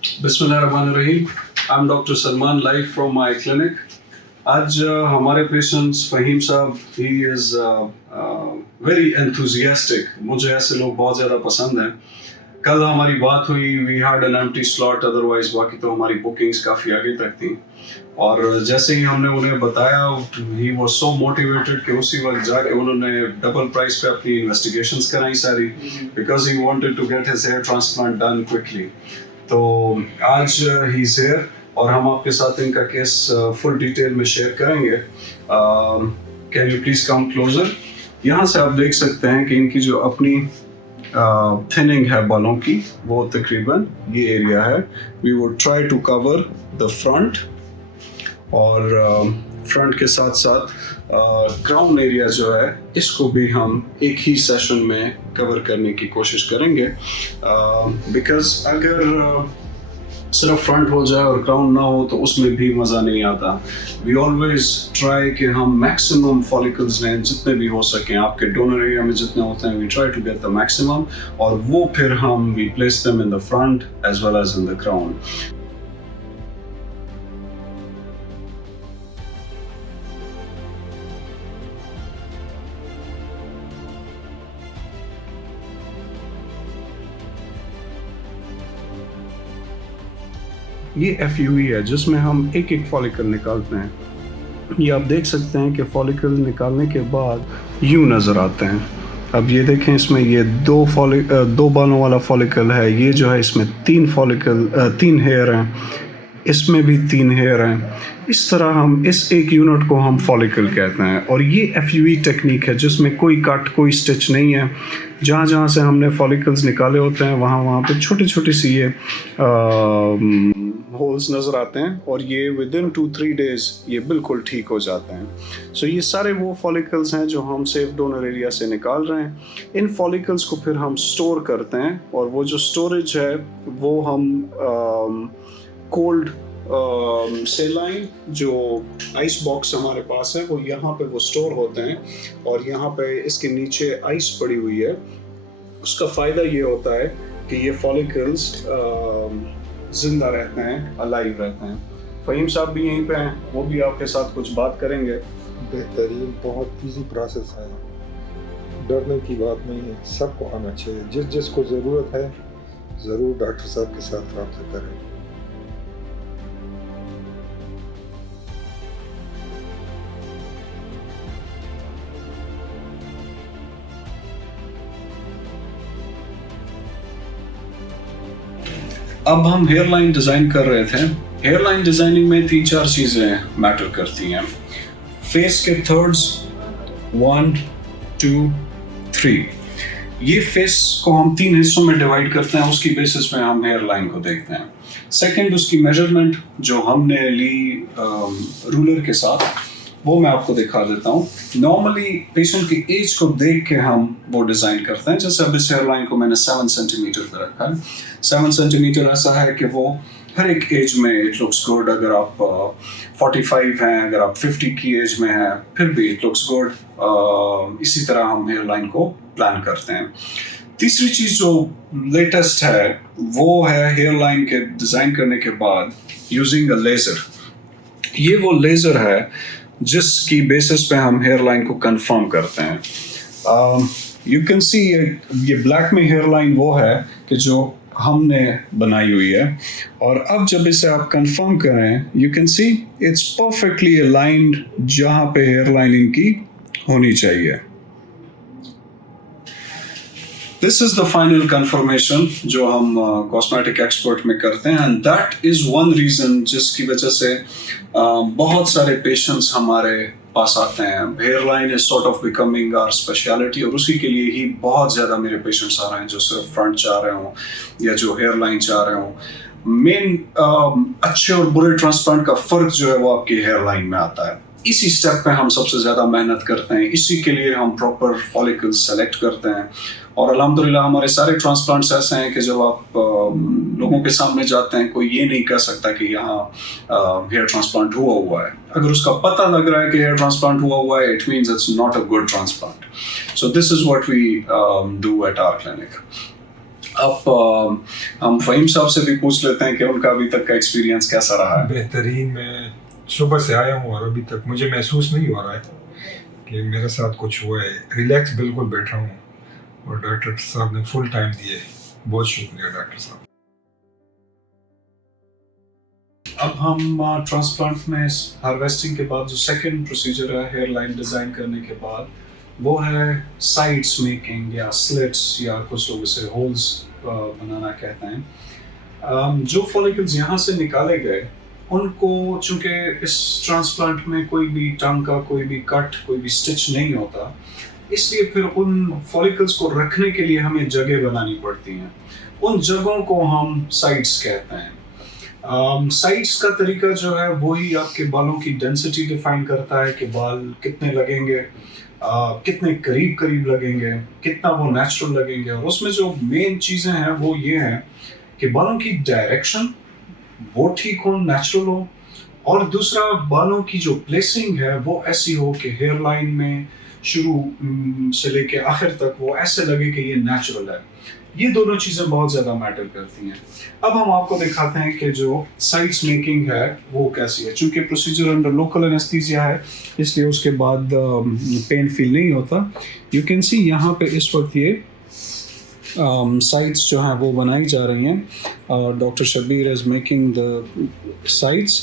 बिस्मिल्लाहिर्रहमानिर्रहीम। I am doctor Salman live from my clinic. आज हमारे पेशेंट्स फ़हीम साहब, ही इज़ वेरी एंथुजियास्टिक। मुझे ऐसे लोग बहुत ज़्यादा पसंद हैं। कल हमारी बात हुई, we had an empty slot, otherwise बाकी तो हमारी बुकिंग्स काफ़ी आगे तक थी। और जैसे ही हमने उन्हें बताया, ही वाज सो मोटिवेटेड कि उसी वक्त जाके उन्होंने डबल प्राइस पे अपनी इन्वेस्टिगेशंस कराई सारी, because he wanted to get his hair transplant done quickly. तो आज ही इज हियर और हम आपके साथ इनका केस फुल डिटेल में शेयर करेंगे। Can you please come closer. यहाँ से आप देख सकते हैं कि इनकी जो अपनी थिनिंग है बालों की, वो तकरीबन ये एरिया है। We would try to cover the front, और फ्रंट के साथ साथ क्राउन एरिया जो है, इसको भी हम एक ही सेशन में कवर करने की कोशिश करेंगे। बिकॉज अगर सिर्फ फ्रंट हो जाए और क्राउन ना हो तो उसमें भी मज़ा नहीं आता। वी ऑलवेज ट्राई कि हम मैक्सिमम फॉलिकल्स लें, जितने भी हो सकें। आपके डोनर एरिया में जितने होते हैं, we try to get the maximum, और वो फिर हम we place them in the front as well as in the crown. ये FUE है जिसमें हम एक एक फॉलिकल निकालते हैं। ये आप देख सकते हैं कि फॉलिकल निकालने के बाद यूं नज़र आते हैं। अब ये देखें, इसमें ये दो बालों वाला फॉलिकल है। ये जो है, इसमें तीन हेयर हैं, इसमें भी 3 हेयर हैं। इस तरह हम इस एक यूनिट को हम फॉलिकल कहते हैं। और ये FUE टेक्निक है जिसमें कोई कट, कोई स्टिच नहीं है। जहाँ जहाँ से हमने फॉलिकल्स निकाले होते हैं, वहाँ पे छोटी छोटी सी ये होल्स नज़र आते हैं, और ये विदिन 2-3 डेज़ ये बिल्कुल ठीक हो जाते हैं। सो ये सारे वो फॉलिकल्स हैं जो हम सेफ डोनर एरिया से निकाल रहे हैं। इन फॉलिकल्स को फिर हम स्टोर करते हैं, और वो जो स्टोरेज है वो हम कोल्ड सेलाइन जो आइस बॉक्स हमारे पास है, वो यहाँ पे वो स्टोर होते हैं। और यहाँ पे इसके नीचे आइस पड़ी हुई है। उसका फ़ायदा ये होता है कि ये फॉलिकल्स जिंदा रहते हैं, अलाइव रहते हैं। फ़हीम साहब भी यहीं पे हैं, वो भी आपके साथ कुछ बात करेंगे। बेहतरीन, बहुत इजी प्रोसेस है, डरने की बात नहीं है। सबको आना चाहिए। जिस जिसको ज़रूरत है ज़रूर डॉक्टर साहब के साथ रब्ता करें। अब हम हेयर लाइन डिज़ाइन कर रहे थे। हेयर लाइन डिज़ाइनिंग में 3-4 चीज़ें मैटर करती हैं। फेस के थर्ड्स 1, 2, 3, ये फेस को हम 3 हिस्सों में डिवाइड करते हैं। उसकी बेसिस में हम हेयर लाइन को देखते हैं। सेकंड, उसकी मेजरमेंट जो हमने ली रूलर के साथ, वो मैं आपको दिखा देता हूँ। नॉर्मली पेशेंट की एज को देख के हम वो डिज़ाइन करते हैं। जैसे अब इस हेयर लाइन को मैंने 7 सेंटीमीटर पर रखा है। 7 सेंटीमीटर ऐसा है कि वो हर एक एज में इट लुक्स गुड। अगर आप 45 हैं, अगर आप 50 की एज में हैं, फिर भी इट लुक्स गुड। इसी तरह हम हेयर लाइन को प्लान करते हैं। तीसरी चीज़ जो लेटेस्ट है, वो है हेयर लाइन के डिज़ाइन करने के बाद यूजिंग अ लेज़र। ये वो लेज़र है जिसकी बेसिस पे हम हेयर लाइन को कंफर्म करते हैं। यू कैन सी ये ब्लैक में हेयर लाइन वो है कि जो हमने बनाई हुई है। और अब जब इसे आप कंफर्म करें, you can see it's perfectly aligned जहाँ पे हेयर लाइन इनकी होनी चाहिए। This is the final confirmation जो हम कॉस्मेटिक एक्सपर्ट में करते हैं, and that is one reason जिसकी वजह से बहुत सारे पेशेंट्स हमारे पास आते हैं। Hair line is sort of becoming our speciality, और उसी के लिए ही बहुत ज़्यादा मेरे पेशेंट्स आ रहे हैं जो सिर्फ फ्रंट चाह रहे हों या जो हेयर लाइन चाह रहे हों। मेन अच्छे और बुरे ट्रांसप्लांट का फ़र्क जो है वो आपकी हेयर लाइन में आता है। इसी स्टेप पे हम सबसे ज़्यादा मेहनत करते हैं। इसी के लिए हम प्रॉपर फॉलिकल्स सेलेक्ट करते हैं। और अल्हम्दुलिल्लाह हमारे सारे ट्रांसप्लांट्स ऐसे हैं कि जब आप लोगों के सामने जाते हैं, कोई ये नहीं कह सकता कि यहाँ हेयर ट्रांसप्लांट हुआ है। अगर उसका पता लग रहा है कि हेयर ट्रांसप्लांट हुआ है, it means it's not a good transplant. So this is what we do at our clinic. अब हम फ़हीम साहब से भी पूछ लेते हैं कि उनका अभी तक का एक्सपीरियंस कैसा रहा है। बेहतरीन। मैं सुबह से आया हूँ और अभी तक मुझे महसूस नहीं हो रहा है कि मेरे साथ कुछ हुआ है। रिलैक्स बिल्कुल बैठा हूँ और डॉक्टर साहब ने फुल टाइम दिए। बहुत शुक्रिया डॉक्टर साहब। अब हम ट्रांसप्लांट में हार्वेस्टिंग के बाद जो सेकंड प्रोसीजर है हेयर लाइन डिज़ाइन करने के बाद, वो है साइड्स मेकिंग या स्लिट्स, या कुछ लोग इसे होल्स बनाना कहते हैं। जो फॉलिकल्स यहाँ से निकाले गए उनको, चूंकि इस ट्रांसप्लांट में कोई भी टांका, कोई भी कट, कोई भी स्टिच नहीं होता, इसलिए फिर उन फॉलिकल्स को रखने के लिए हमें जगह बनानी पड़ती हैं। उन जगहों को हम साइड्स कहते हैं। साइड्स का तरीका जो है वही आपके बालों की डेंसिटी डिफाइन करता है कि बाल कितने लगेंगे, कितने करीब करीब लगेंगे, कितना वो नेचुरल लगेंगे। और उसमें जो मेन चीज़ें हैं वो ये हैं कि बालों की डायरेक्शन वो ठीक हो, नेचुरल हो, और दूसरा बालों की जो प्लेसिंग है वो ऐसी हो कि हेयर लाइन में शुरू से लेके आखिर तक वो ऐसे लगे कि ये नेचुरल है। ये दोनों चीज़ें बहुत ज़्यादा मैटर करती हैं। अब हम आपको दिखाते हैं कि जो साइड्स मेकिंग है वो कैसी है। चूँकि प्रोसीजर अंडर लोकल एनेस्थीसिया है, इसलिए उसके बाद पेन फील नहीं होता। यू कैन सी यहाँ पे इस वक्त ये साइड्स जो हैं वो बनाई जा रही हैं। Doctor Shabbir is making the sides.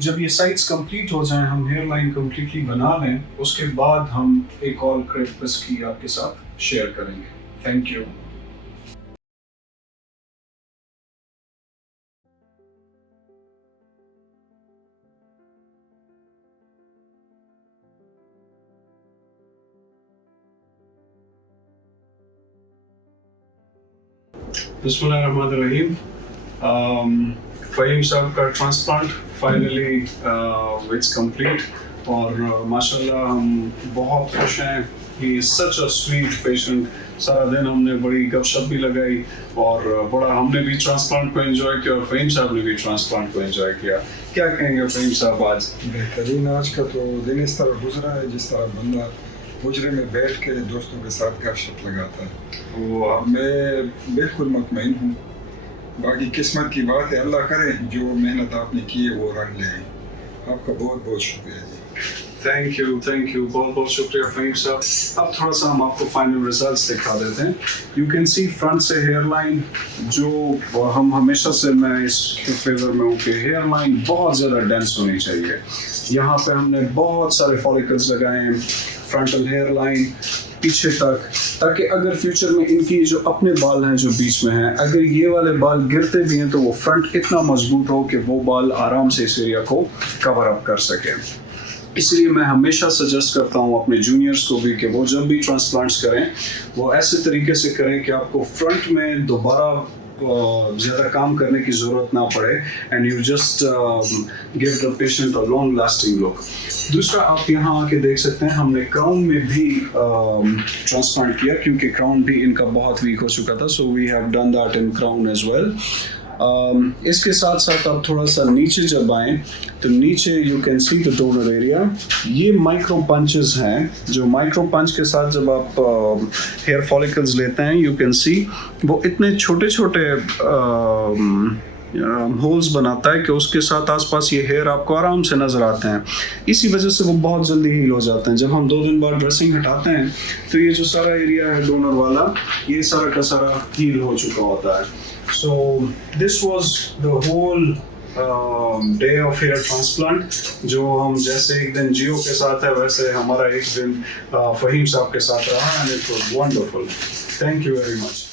जब ये साइड्स कंप्लीट हो जाएं, हम हेयर लाइन कम्प्लीटली बना लें, उसके बाद हम एक और क्रेप विस्की आपके साथ शेयर करेंगे। Thank you. बिस्मिल्लाहिर्रहमानिर्रहीम। फ़हीम साहब का ट्रांसप्लांट फाइनली इट्स कंप्लीट, और माशाल्लाह हम बहुत खुश हैं। He is such a sweet patient. सारा दिन हमने बड़ी गपशप भी लगाई और बड़ा हमने भी ट्रांसप्लांट को एंजॉय किया और फ़हीम साहब ने भी ट्रांसप्लांट को एंजॉय किया। क्या कहेंगे फ़हीम साहब आज? बेहतरीन। आज का तो दिन इस तरह गुजरा है जिस तरह बंदा हुजरे में बैठ के दोस्तों के साथ गपशप लगाता है। वो मैं बिल्कुल मुतमईन हूँ। बाकी किस्मत की बात है, अल्लाह करे जो मेहनत आपने की है वो रंग ले। आपका बहुत बहुत शुक्रिया जी। थैंक यू, बहुत बहुत शुक्रिया फ़हीम साहब। अब थोड़ा सा हम आपको फाइनल रिजल्ट्स दिखा देते हैं। यू कैन सी फ्रंट से हेयर लाइन, जो हम हमेशा से मैं इस फेवर में हूँ कि हेयर लाइन बहुत ज़्यादा डेंस होनी चाहिए। यहाँ पे हमने बहुत सारे फॉलिकल्स लगाए हैं, फ्रंटल हेयर लाइन पीछे तक, ताकि अगर फ्यूचर में इनकी जो अपने बाल हैं जो बीच में हैं, अगर ये वाले बाल गिरते भी हैं तो वो फ्रंट इतना मजबूत हो कि वो बाल आराम से इस एरिया को कवर अप कर सके। इसलिए मैं हमेशा सजेस्ट करता हूँ अपने जूनियर्स को भी कि वो जब भी ट्रांसप्लांट्स करें वो ऐसे तरीके से करें कि आपको फ्रंट में दोबारा ज़्यादा काम करने की ज़रूरत ना पड़े, and you just give the patient a long lasting look. दूसरा, आप यहाँ आके देख सकते हैं हमने क्राउन में भी ट्रांसप्लांट किया, क्योंकि क्राउन भी इनका बहुत वीक हो चुका था, so we have done that in crown as well. इसके साथ साथ आप थोड़ा सा नीचे जब आएँ तो नीचे you can see the donor area. ये माइक्रो पंचेस हैं, जो माइक्रो पंच के साथ जब आप हेयर फॉलिकल्स लेते हैं, यू कैन सी वो इतने छोटे छोटे होल्स बनाता है कि उसके साथ आसपास ये हेयर आपको आराम से नज़र आते हैं। इसी वजह से वो बहुत जल्दी हील हो जाते हैं। जब हम 2 दिन बाद ड्रेसिंग हटाते हैं तो ये जो सारा एरिया है डोनर वाला, ये सारा का सारा हील हो चुका होता है। So this was the whole day of hair transplant, जो हम जैसे एक दिन जियो के साथ है वैसे हमारा एक दिन फ़हीम साहब के साथ रहा, and it was wonderful. Thank you very much.